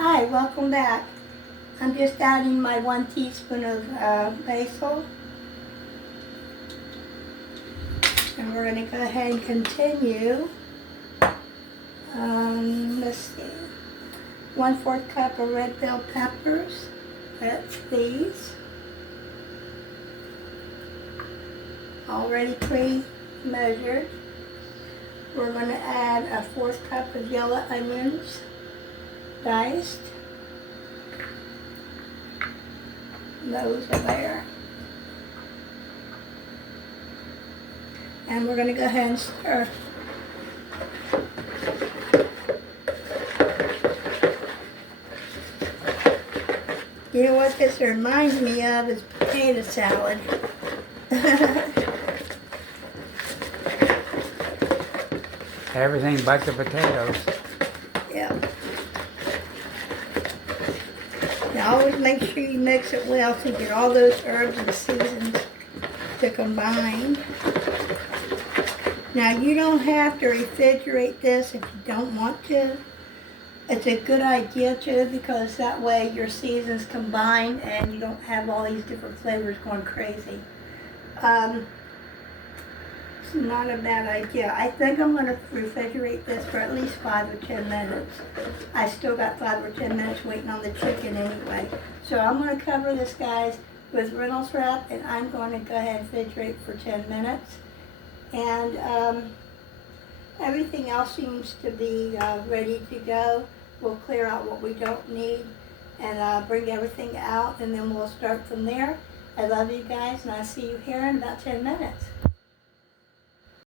Hi, welcome back. I'm just adding my 1 teaspoon of basil. And we're going to go ahead and continue. Let's see. 1/4 cup of red bell peppers. That's these. Already pre-measured. We're going to add a 1/4 cup of yellow onions, diced. Those are there. And we're going to go ahead and stir. You know what this reminds me of is potato salad. Everything but the potatoes. Yeah. Now always make sure you mix it well so you get all those herbs and seasons to combine. Now you don't have to refrigerate this if you don't want to. It's a good idea to, because that way your seasons combine and you don't have all these different flavors going crazy. It's not a bad idea. I think I'm going to refrigerate this for at least 5 or 10 minutes. I still got 5 or 10 minutes waiting on the chicken anyway. So I'm going to cover this, guys, with Reynolds wrap, and I'm going to go ahead and refrigerate for 10 minutes. And everything else seems to be ready to go. We'll clear out what we don't need and bring everything out, and then we'll start from there. I love you guys, and I'll see you here in about 10 minutes.